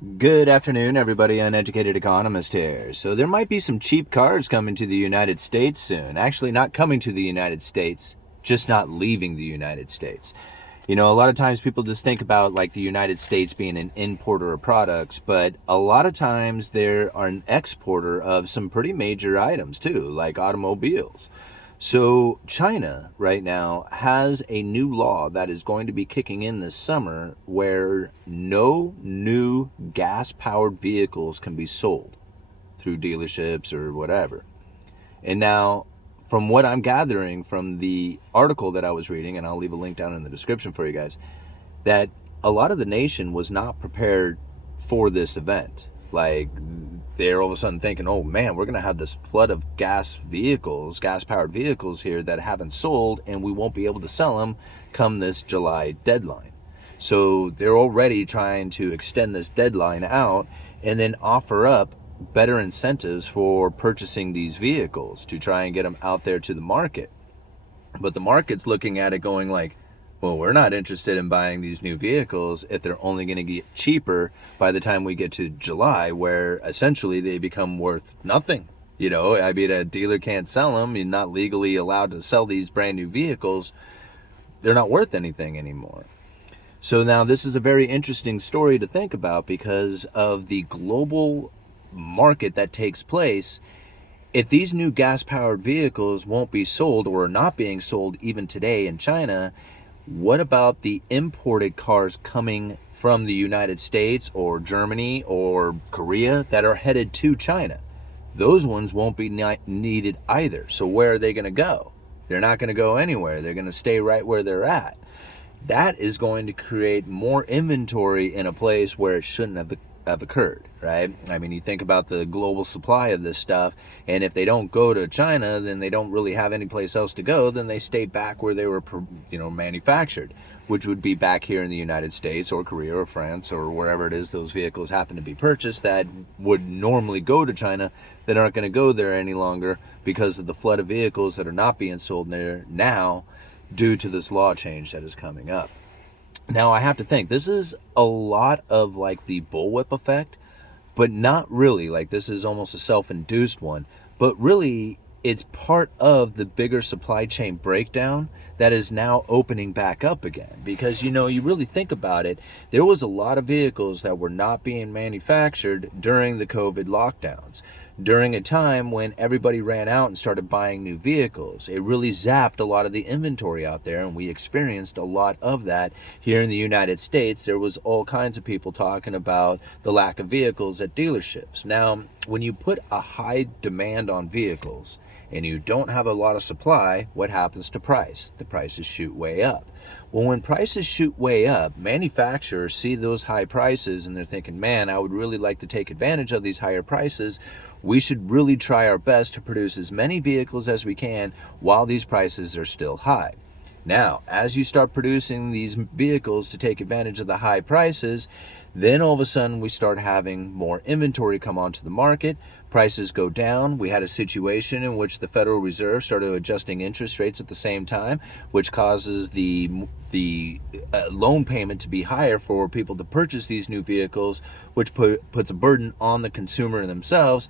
Good afternoon, everybody. Uneducated Economist here. So there might be some cheap cars coming to the United States soon. Actually, not coming to the United States, just not leaving the United States. You know, a lot of times people just think about like the United States being an importer of products, but a lot of times they're an exporter of some pretty major items too, like automobiles. So China right now has a new law that is going to be kicking in this summer where no new gas-powered vehicles can be sold through dealerships or whatever. And now, from what I'm gathering from the article that I was reading, and I'll leave a link down in the description for you guys, that a lot of the nation was not prepared for this event. Like, they're all of a sudden thinking, oh man, we're going to have this flood of gas powered vehicles here that haven't sold, and we won't be able to sell them come this July deadline. So they're already trying to extend this deadline out and then offer up better incentives for purchasing these vehicles to try and get them out there to the market. But the market's looking at it going like, well, we're not interested in buying these new vehicles if they're only going to get cheaper by the time we get to July, where essentially they become worth nothing. You know, I mean, a dealer can't sell them. You're not legally allowed to sell these brand new vehicles. They're not worth anything anymore. So now this is a very interesting story to think about because of the global market that takes place. If these new gas-powered vehicles won't be sold or are not being sold even today in China, what about the imported cars coming from the United States or Germany or Korea that are headed to China? Those ones won't be needed either. So where are they going to go? They're not going to go anywhere. They're going to stay right where they're at. That is going to create more inventory in a place where it shouldn't have occurred, right? I mean, you think about the global supply of this stuff, and if they don't go to China, then they don't really have any place else to go. Then they stay back where they were, manufactured, which would be back here in the United States or Korea or France or wherever it is those vehicles happen to be purchased that would normally go to China that aren't going to go there any longer because of the flood of vehicles that are not being sold there now due to this law change that is coming up. Now, I have to think, this is a lot of like the bullwhip effect, but not really. Like, this is almost a self-induced one, but really it's part of the bigger supply chain breakdown that is now opening back up again. Because, you really think about it, there was a lot of vehicles that were not being manufactured during the COVID lockdowns, during a time when everybody ran out and started buying new vehicles. It really zapped a lot of the inventory out there, and we experienced a lot of that here in the United States. There was all kinds of people talking about the lack of vehicles at dealerships. Now, when you put a high demand on vehicles and you don't have a lot of supply, what happens to price? The prices shoot way up. Well, when prices shoot way up, manufacturers see those high prices and they're thinking, man, I would really like to take advantage of these higher prices. We should really try our best to produce as many vehicles as we can while these prices are still high. Now, as you start producing these vehicles to take advantage of the high prices, then all of a sudden we start having more inventory come onto the market. Prices go down. We had a situation in which the Federal Reserve started adjusting interest rates at the same time, which causes the loan payment to be higher for people to purchase these new vehicles, which puts a burden on the consumer themselves,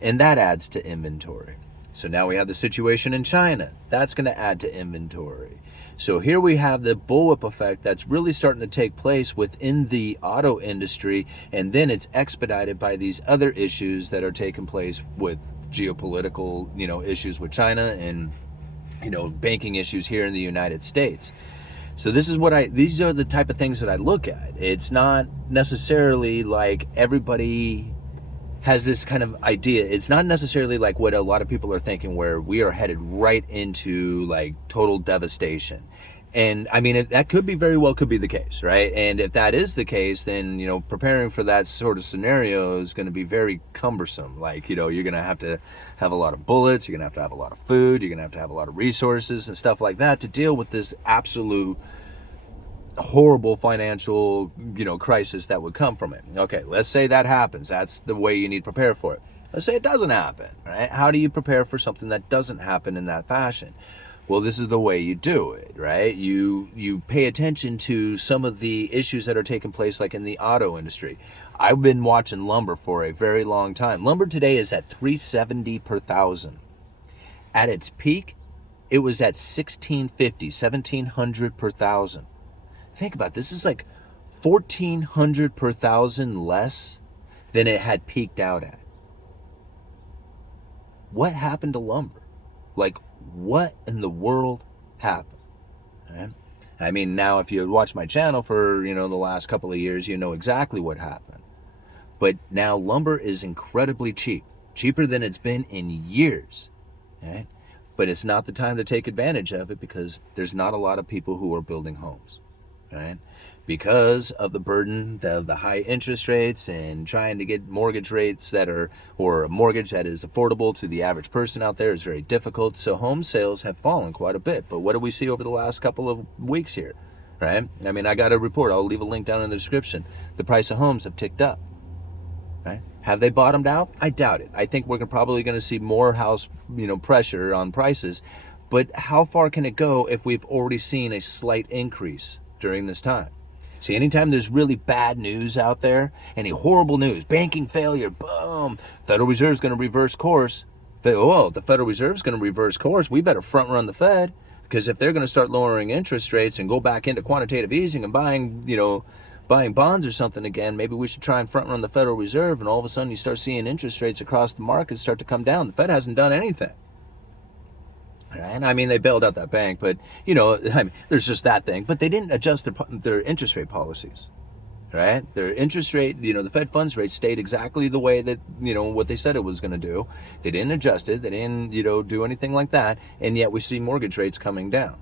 and that adds to inventory. So now we have the situation in China. That's going to add to inventory. So here we have the bullwhip effect that's really starting to take place within the auto industry, and then it's expedited by these other issues that are taking place with geopolitical, issues with China and, banking issues here in the United States. So these are the type of things that I look at. It's not necessarily like everybody has this kind of idea. It's not necessarily like what a lot of people are thinking, where we are headed right into like total devastation. And I mean, that could be very well could be the case, right? And if that is the case, then, preparing for that sort of scenario is going to be very cumbersome. Like, you're going to have a lot of bullets, you're going to have a lot of food, you're going to have a lot of resources and stuff like that to deal with this absolute horrible financial, crisis that would come from it. Okay, let's say that happens. That's the way you need to prepare for it. Let's say it doesn't happen, right? How do you prepare for something that doesn't happen in that fashion? Well, this is the way you do it, right? You pay attention to some of the issues that are taking place, like in the auto industry. I've been watching lumber for a very long time. Lumber today is at 370 per thousand. At its peak, it was at 1650, 1700 per thousand. Think about it. This is like 1400 per thousand less than it had peaked out at. What happened to lumber? Like, what in the world happened? Right? I mean, now if you had watched my channel for, the last couple of years, you know exactly what happened. But now lumber is incredibly cheap, cheaper than it's been in years. Right? But it's not the time to take advantage of it because there's not a lot of people who are building homes. Right? Because of the burden of the high interest rates and trying to get mortgage rates or a mortgage that is affordable to the average person out there is very difficult. So home sales have fallen quite a bit. But what do we see over the last couple of weeks here? Right? I mean, I got a report. I'll leave a link down in the description. The price of homes have ticked up. Right? Have they bottomed out? I doubt it. I think we're probably going to see more house, pressure on prices. But how far can it go if we've already seen a slight increase during this time? See, anytime there's really bad news out there, any horrible news, banking failure, boom, Federal Reserve's going to reverse course. Oh, the Federal Reserve's going to reverse course. We better front run the Fed, because if they're going to start lowering interest rates and go back into quantitative easing and buying bonds or something again, maybe we should try and front run the Federal Reserve, and all of a sudden you start seeing interest rates across the market start to come down. The Fed hasn't done anything. Right? I mean, they bailed out that bank, but, there's just that thing. But they didn't adjust their interest rate policies, right? Their interest rate, the Fed funds rate stayed exactly the way that, what they said it was going to do. They didn't adjust it. They didn't, do anything like that. And yet we see mortgage rates coming down.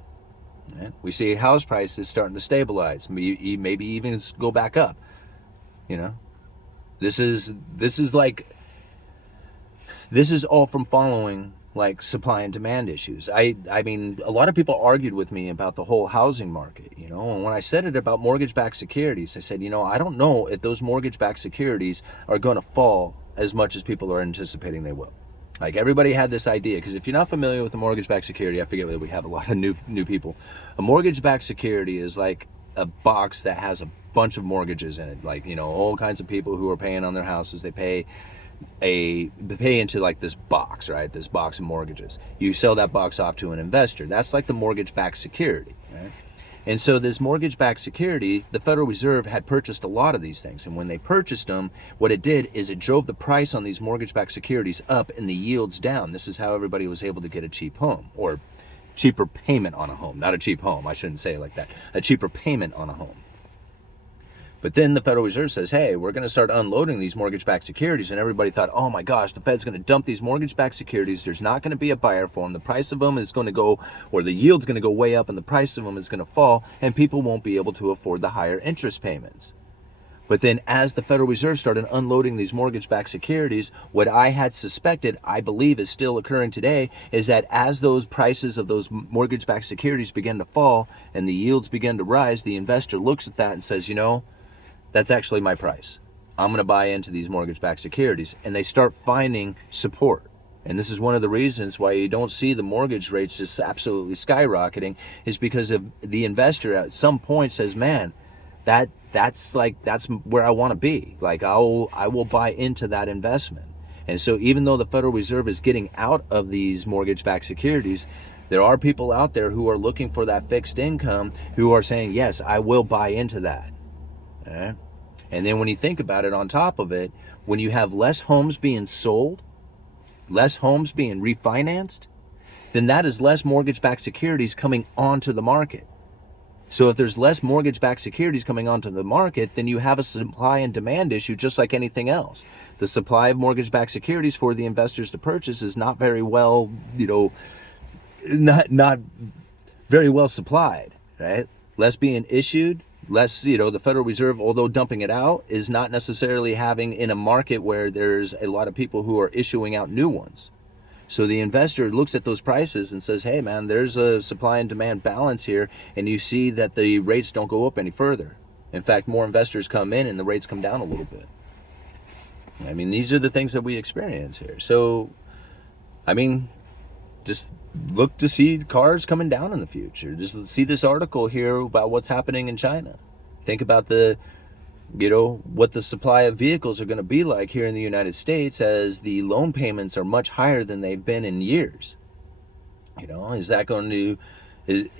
Right? We see house prices starting to stabilize, maybe even go back up. This is all from following like supply and demand issues. I mean, a lot of people argued with me about the whole housing market, and when I said it about mortgage-backed securities, I said, I don't know if those mortgage-backed securities are going to fall as much as people are anticipating they will. Like, everybody had this idea, because if you're not familiar with a mortgage-backed security, I forget that we have a lot of new people. A mortgage-backed security is like a box that has a bunch of mortgages in it, like, all kinds of people who are paying on their houses. They pay into like this box, right? This box of mortgages. You sell that box off to an investor. That's like the mortgage-backed security, right? And so this mortgage-backed security, the Federal Reserve had purchased a lot of these things. And when they purchased them, what it did is it drove the price on these mortgage-backed securities up and the yields down. This is how everybody was able to get a cheap home, or cheaper payment on a home. Not a cheap home, I shouldn't say it like that. A cheaper payment on a home. But then the Federal Reserve says, hey, we're going to start unloading these mortgage-backed securities. And everybody thought, oh my gosh, the Fed's going to dump these mortgage-backed securities. There's not going to be a buyer for them. The price of them is going to go, or the yield's going to go way up and the price of them is going to fall, and people won't be able to afford the higher interest payments. But then as the Federal Reserve started unloading these mortgage-backed securities, what I had suspected, I believe is still occurring today, is that as those prices of those mortgage-backed securities begin to fall and the yields begin to rise, the investor looks at that and says, that's actually my price. I'm going to buy into these mortgage-backed securities. And they start finding support. And this is one of the reasons why you don't see the mortgage rates just absolutely skyrocketing, is because of the investor at some point says, man, that's where I want to be. Like, I will buy into that investment. And so even though the Federal Reserve is getting out of these mortgage-backed securities, there are people out there who are looking for that fixed income, who are saying, yes, I will buy into that. Okay? And then when you think about it, on top of it, when you have less homes being sold, less homes being refinanced, then that is less mortgage-backed securities coming onto the market. So if there's less mortgage-backed securities coming onto the market, then you have a supply and demand issue, just like anything else. The supply of mortgage-backed securities for the investors to purchase is not very well, not very well supplied, right? Less being issued, less, the Federal Reserve, although dumping it out, is not necessarily having in a market where there's a lot of people who are issuing out new ones. So the investor looks at those prices and says, hey man, there's a supply and demand balance here, and you see that the rates don't go up any further. In fact, more investors come in and the rates come down a little bit. I mean, these are the things that we experience here. So, I mean, just look to see cars coming down in the future. Just see this article here about what's happening in China. Think about what the supply of vehicles are going to be like here in the United States as the loan payments are much higher than they've been in years. Is that going to,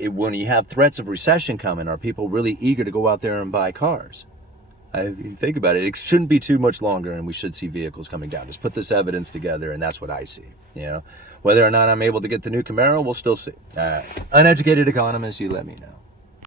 when you have threats of recession coming, are people really eager to go out there and buy cars? I mean, think about it. It shouldn't be too much longer, and we should see vehicles coming down. Just put this evidence together, and that's what I see. Whether or not I'm able to get the new Camaro, we'll still see. All right. Uneducated Economist, you let me know.